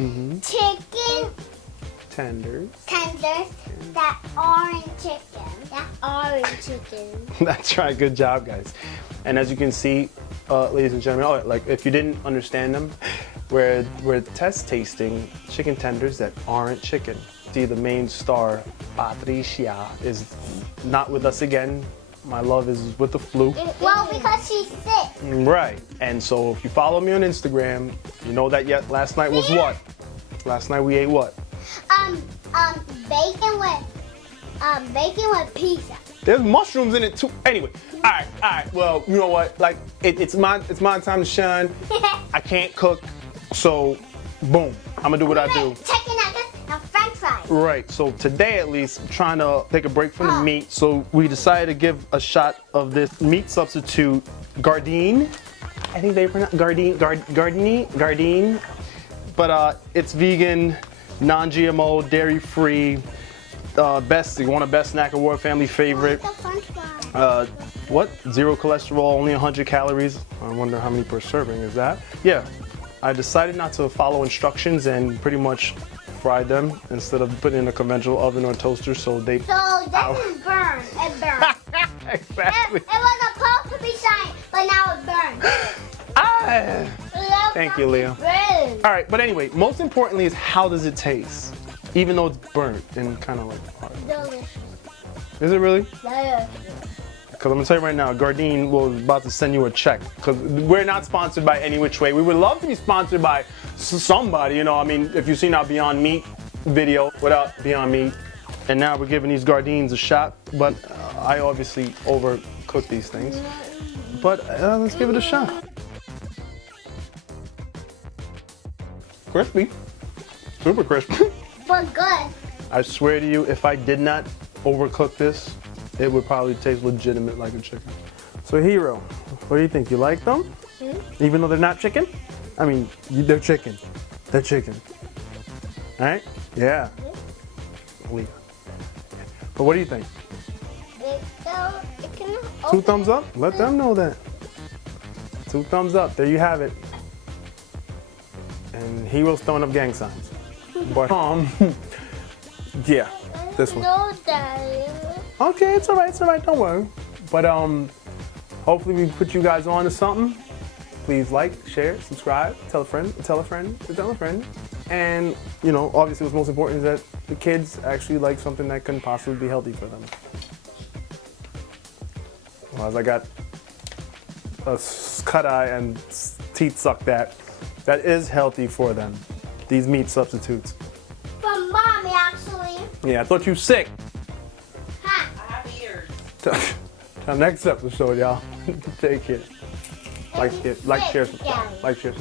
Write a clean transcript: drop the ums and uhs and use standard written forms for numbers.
chicken Tenders. that orange chicken. That's right. Good job, guys. And as you can see, ladies and gentlemen, like if you didn't understand them, we're test tasting chicken tenders that aren't chicken. See, the main star, Patricia, is not with us again. My love is with the flu. Well, because she's sick. Right. And so if you follow me on Instagram, you know that last night was what? Last night we ate what? Bacon with pizza. There's mushrooms in it too. Anyway, all right. Well, you know what? Like it's my time to shine. I can't cook, so boom. I'm gonna do what I do. Chicken nuggets and French fries. Right. So today, at least, I'm trying to take a break from the meat. So we decided to give a shot of this meat substitute, Gardein. I think they pronounce Gardein. But it's vegan, non-GMO, dairy-free. One of best snack award family favorite. What? 0 cholesterol, only 100 calories. I wonder how many per serving is that? Yeah, I decided not to follow instructions and pretty much fry them instead of putting in a conventional oven or toaster. So they. So this burn. It burned. Exactly. It was supposed to be shiny, but now it burned. Thank you, Leah. All right, but anyway, most importantly is how does it taste? Even though it's burnt and kind of like hard. Delicious. Is it really? Delicious. Because I'm going to tell you right now, Gardein was about to send you a check. Because we're not sponsored by any which way. We would love to be sponsored by somebody, you know. I mean, if you've seen our Beyond Meat video without Beyond Meat. And now we're giving these Gardeins a shot. But I obviously overcook these things. But let's give it a shot. Crispy. Super crispy. But good. I swear to you, if I did not overcook this, it would probably taste legitimate like a chicken. So Hero, what do you think? You like them? Even though they're not chicken? I mean, they're chicken. They're chicken. All right? Yeah. Leah. But what do you think? Two thumbs up? Let them know that. 2 thumbs up. There you have it. And Hero's throwing up gang signs. But yeah, this one. No, Daddy. Okay, it's all right, don't worry. But hopefully we put you guys on to something. Please like, share, subscribe, tell a friend, tell a friend, tell a friend. And you know, obviously what's most important is that the kids actually like something that can possibly be healthy for them. Well, as I got a cut eye and teeth sucked at, that is healthy for them. These meat substitutes. From Mommy, actually. Yeah, I thought you were sick. Huh? I have ears. Till next episode, y'all. Take care. Like, share, subscribe. Like, share, subscribe. Like, share.